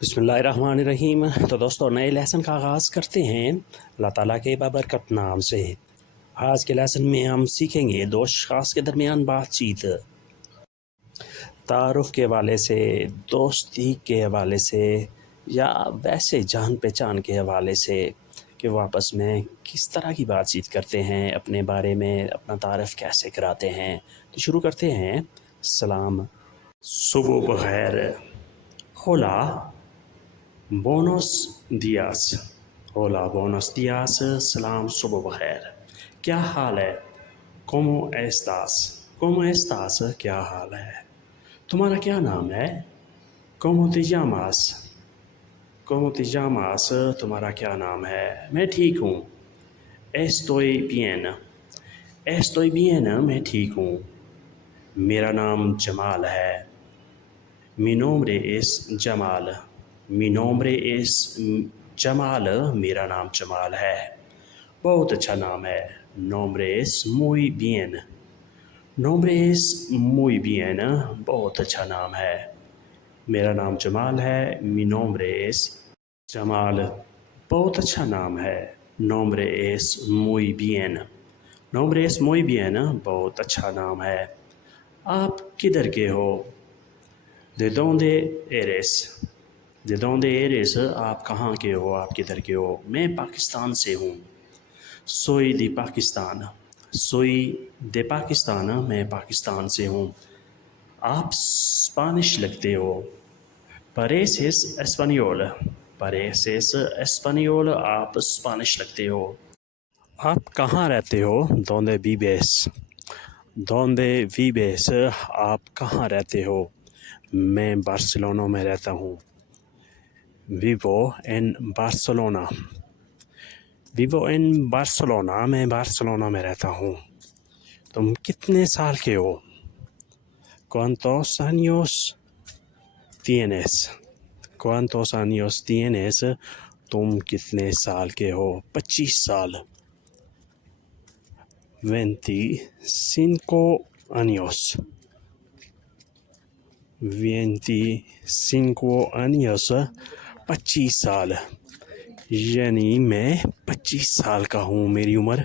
بسم اللہ الرحمن الرحیم۔ تو دوستوں نئے لیسن کا آغاز کرتے ہیں اللہ تعالیٰ کے بابرکت نام سے۔ آج کے لیسن میں ہم سیکھیں گے دو اشخاص کے درمیان بات چیت، تعارف کے حوالے سے، دوستی کے حوالے سے یا ویسے جان پہچان کے حوالے سے کہ وہ آپس میں کس طرح کی بات چیت کرتے ہیں، اپنے بارے میں اپنا تعارف کیسے کراتے ہیں۔ تو شروع کرتے ہیں۔ سلام، صبح بخیر، ہولا بونوس دیاس، ہولا بونوس دیاس، سلام صبح بخیر، کیا حال ہے؟ کومو ایستاس، کومو ایستاس، کیا حال ہے؟ تمہارا کیا نام ہے؟ کومو تے llamas، کومو تے llamas، تمہارا کیا نام ہے؟ میں ٹھیک ہوں۔ estoy bien، estoy bien، میں ٹھیک ہوں۔ میرا نام جمال ہے۔ Mi nombre es جمال، mi nombre es جمال، میرا نام جمال ہے۔ بہت اچھا نام ہے۔ nombre es muy bien، nombre es muy bien، بہت اچھا نام ہے۔ میرا نام جمال ہے۔ mi nombre es جمال، بہت اچھا نام ہے۔ nombre es muy bien، nombre es muy bien، بہت اچھا نام ہے۔ آپ کدھر کے ہو؟ De dónde eres، de dónde eres، آپ کہاں کے ہو، آپ کدھر کے ہو؟ میں پاکستان سے ہوں۔ soy de Pakistan, soy de Pakistan, میں پاکستان سے ہوں۔ آپ اسپانش لگتے ہو۔ pareces español، pareces español، آپ اسپانش لگتے ہو۔ آپ کہاں رہتے ہو؟ donde vives، donde vives، آپ کہاں رہتے ہو؟ میں بارسلونا میں رہتا ہوں۔ vivo en Barcelona، vivo en Barcelona، میں بارسلونا میں رہتا ہوں۔ تم کتنے سال کے ہو؟ cuántos años tienes، cuántos años tienes، تم کتنے سال کے ہو؟ 25 سال۔ 25 años، 25 años، 25 سال، یعنی میں 25 سال کا ہوں، میری عمر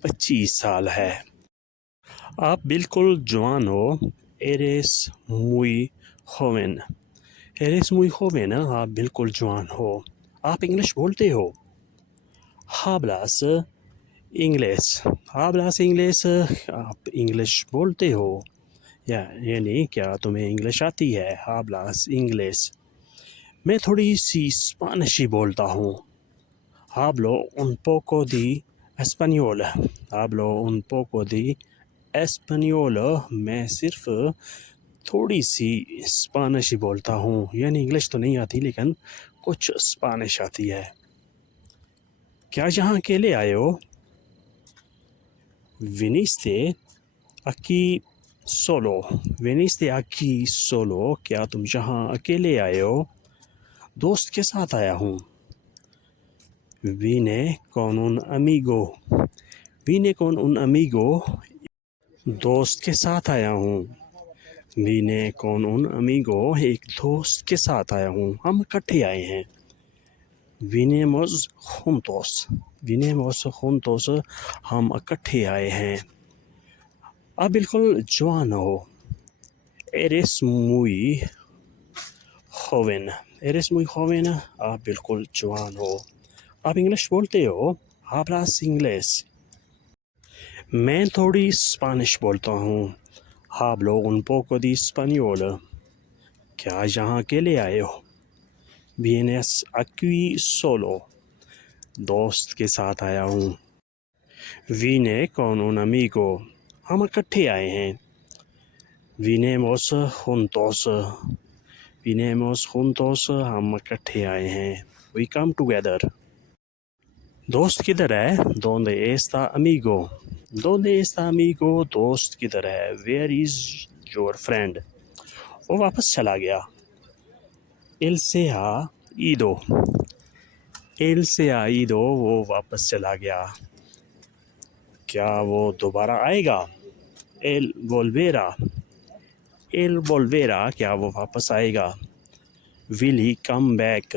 25 سال ہے۔ آپ بالکل جوان ہو۔ eres muy joven، eres muy joven، آپ بالکل جوان ہو۔ آپ انگلش بولتے ہو؟ hablas inglés، hablas inglés، آپ انگلش بولتے ہو، یعنی کیا تمہیں انگلش آتی ہے؟ hablas inglés۔ میں تھوڑی سی اسپانشی بولتا ہوں۔ hablo un poco de español، hablo un poco de español، میں صرف تھوڑی سی اسپانشی بولتا ہوں، یعنی انگلش تو نہیں آتی لیکن کچھ اسپانش آتی ہے۔ کیا یہاں اکیلے آئے ہو؟ viniste aquí solo، viniste aquí solo، کیا تم یہاں اکیلے آئے ہو؟ دوست کے ساتھ آیا ہوں۔ vine con un amigo، vine con un amigo، دوست کے ساتھ آیا ہوں۔ vine con un amigo، ایک دوست کے ساتھ آیا ہوں، ہم اکٹھے آئے ہیں۔ vinimos juntos، vinimos juntos، ہم اکٹھے آئے ہیں۔ آپ بالکل جوان ہو۔ eres muy joven، eres muy joven، آپ بالکل جوان ہو۔ آپ انگلش بولتے ہو؟ hablas inglés، میں تھوڑی اسپانش بولتا ہوں۔ hablo un poco de español، کیا یہاں اکیلے آئے ہو؟ vienes aquí solo، دوست کے ساتھ آیا ہوں۔ vine con un amigo، ہم اکٹھے آئے ہیں۔ vinimos juntos، vinimos juntos، ہم اکٹھے آئے ہیں۔ we come together۔ دوست کدھر ہے؟ donde está amigo، donde está amigo، دوست کدھر ہے؟ where is your friend، وہ واپس چلا گیا۔ él se ha ido، él se ha ido، وہ واپس چلا گیا۔ کیا وہ دوبارہ آئے گا؟ él volverá، él volverá، کیا وہ واپس آئے گا؟ will he come back?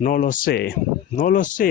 no lo sé, no lo sé,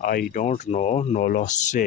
I don't know, no lo sé.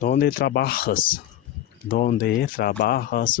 Donde trabajas? Donde trabajas?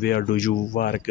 Where do you work?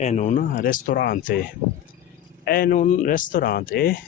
en un ristorante, en un ristorante,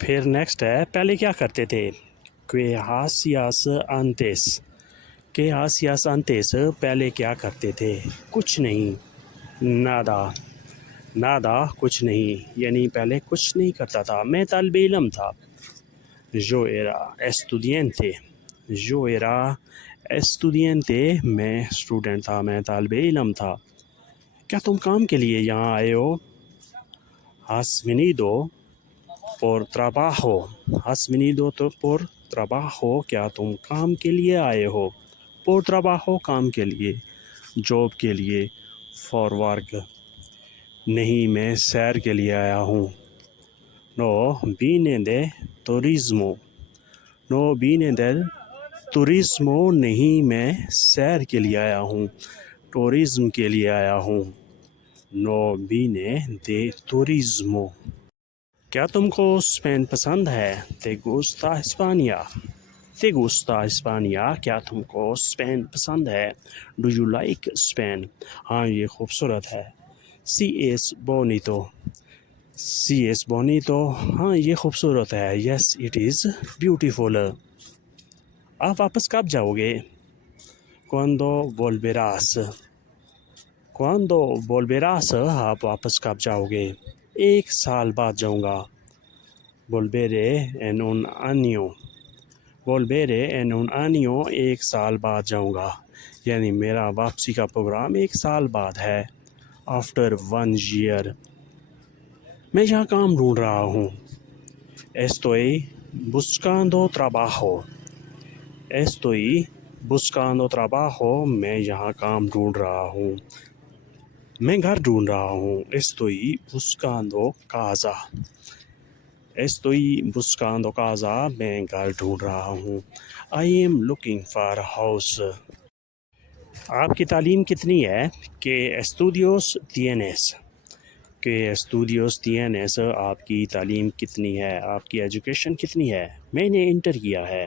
پھر next ہے پہلے کیا کرتے تھے. que hacías antes, que hacías antes, پہلے کیا کرتے تھے. کچھ نہیں, nada, nada, کچھ نہیں, یعنی پہلے کچھ نہیں کرتا تھا. میں طالب علم تھا. yo era estudiante, yo era estudiante, میں اسٹوڈنٹ تھا, میں طالب علم تھا. کیا تم کام کے لیے یہاں آئے ہو. has venido por trabajo, has venido por trabajo, کیا تم کام کے لیے آئے ہو. por trabajo, کام کے لیے, جاب کے لیے, for work, نہیں میں سیر کے لیے آیا ہوں. no vine de turismo, no vine del turismo, نہیں میں سیر کے لیے آیا ہوں, ٹورزم کے لیے آیا ہوں. no vine de turismo. کیا تم کو اسپین پسند ہے. te gusta España, te gusta España, کیا تم کو اسپین پسند ہے. do you like Spain, ہاں یہ خوبصورت ہے. sí es bonito, sí es bonito, ہاں یہ خوبصورت ہے. yes it is beautiful. آپ واپس کب جاؤ گے. cuando volverás, cuando volverás, آپ واپس کب جاؤ گے. ایک سال بعد جاؤں گا. volveré en un año, volveré en un año, ایک سال بعد جاؤں گا, یعنی میرا واپسی کا پروگرام ایک سال بعد ہے. after 1 year. میں یہاں کام ڈھونڈ رہا ہوں. estoy buscando trabajo, estoy buscando trabajo, میں یہاں کام ڈھونڈ رہا ہوں. میں گھر ڈھونڈ رہا ہوں. estoy buscando casa, estoy buscando casa, میں گھر ڈھونڈ رہا ہوں. I am looking for a house. آپ کی تعلیم کتنی ہے. ¿Qué estudios tienes? ¿Qué estudios tienes? آپ کی تعلیم کتنی ہے, آپ کی ایجوکیشن کتنی ہے. میں نے انٹر کیا ہے.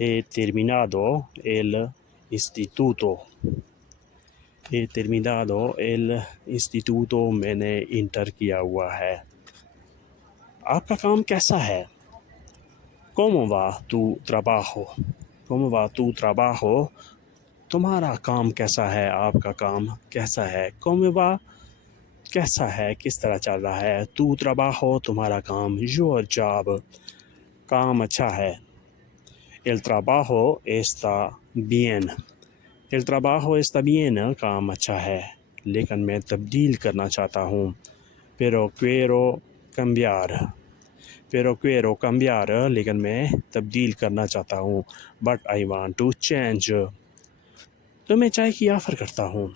he terminado el instituto, he terminado el instituto, میں نے انٹر کیا ہوا ہے. آپ کا کام کیسا ہے. ¿Cómo va tu trabajo? ¿Cómo va tu trabajo? تمہارا کام کیسا ہے, آپ کا کام کیسا ہے. ¿Cómo va کیسا ہے, کس طرح چل رہا ہے. tu trabajo, تمہارا کام, your job, کام اچھا ہے. el trabajo está bien, el trabajo está bien, کام اچھا ہے, لیکن میں تبدیل کرنا چاہتا ہوں. pero quiero cambiar, pero quiero cambiar, لیکن میں تبدیل کرنا چاہتا ہوں. but I want to change. تو میں چائے کی آفر کرتا ہوں.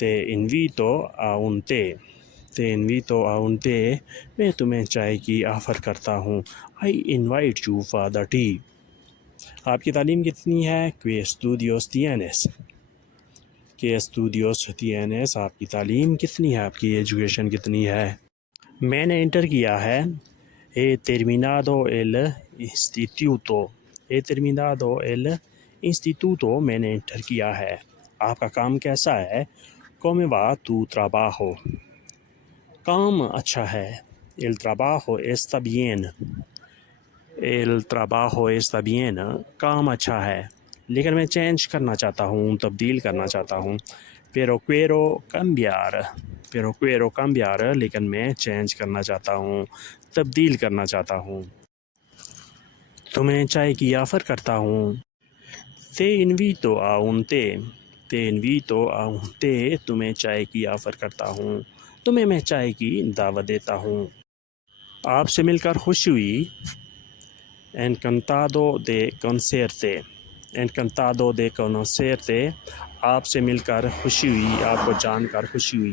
te invito a un té, te invito a un té, میں تمہیں چائے کی آفر کرتا ہوں. I invite you for the tea. آپ کی تعلیم کتنی ہے. ¿Qué estudios tienes? ¿Qué estudios tienes? آپ کی تعلیم کتنی ہے, آپ کی ایجوکیشن کتنی ہے. میں نے انٹر کیا ہے. he terminado el instituto, he terminado el instituto, میں نے انٹر کیا ہے. آپ کا کام کیسا ہے. ¿Cómo va tu trabajo? کام اچھا ہے. el trabajo está bien, el trabajo está bien, کام اچھا ہے, لیکن میں چینج کرنا چاہتا ہوں, تبدیل کرنا چاہتا ہوں. pero quiero cambiar, pero quiero cambiar, لیکن میں چینج کرنا چاہتا ہوں, تبدیل کرنا چاہتا ہوں. تمہیں چائے کی آفر کرتا ہوں. te invito a un té, te invito a un té, تمہیں چائے کی آفر کرتا ہوں, تمہیں میں چائے کی دعوت دیتا ہوں. آپ سے مل کر خوشی ہوئی. encantado de conocerte, encantado de conocerte, آپ سے مل کر خوشی ہوئی، آپ کو جان کر خوشی ہوئی۔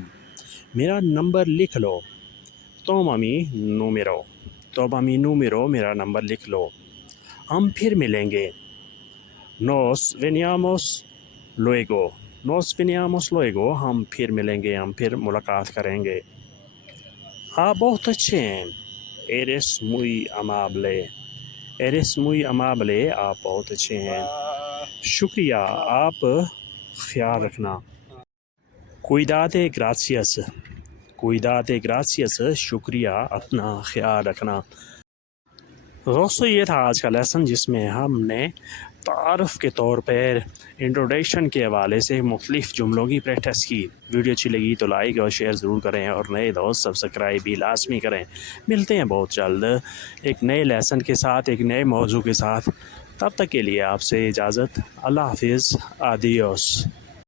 میرا نمبر لکھ لو، توم امی نومیرو، توم امی نومیرو، میرا نمبر لکھ لو، ہم پھر ملیں گے۔ نوس وینیاموس لوئگو، نوس وینیاموس لوئگو، ہم پھر ملیں گے، ہم پھر ملاقات کریں گے۔ آپ بہت اچھے ہیں، ایرس موئی امابلے، ایرس موئی امابلے، آپ بہت اچھے ہیں، شکریہ، آپ خیال رکھنا۔ کوئیداتے گراسیس، کوئیداتے گراسیس، شکریہ، اپنا خیال رکھنا۔ دوستو یہ تھا آج کا لیسن، جس میں ہم نے تعارف کے طور پر انٹروڈکشن کے حوالے سے مختلف جملوں کی پریکٹس کی۔ ویڈیو اچھی لگی تو لائک اور شیئر ضرور کریں، اور نئے دوست سبسکرائب بھی لازمی کریں۔ ملتے ہیں بہت جلد ایک نئے لیسن کے ساتھ، ایک نئے موضوع کے ساتھ۔ تب تک کے لیے آپ سے اجازت، اللہ حافظ، آدیوس۔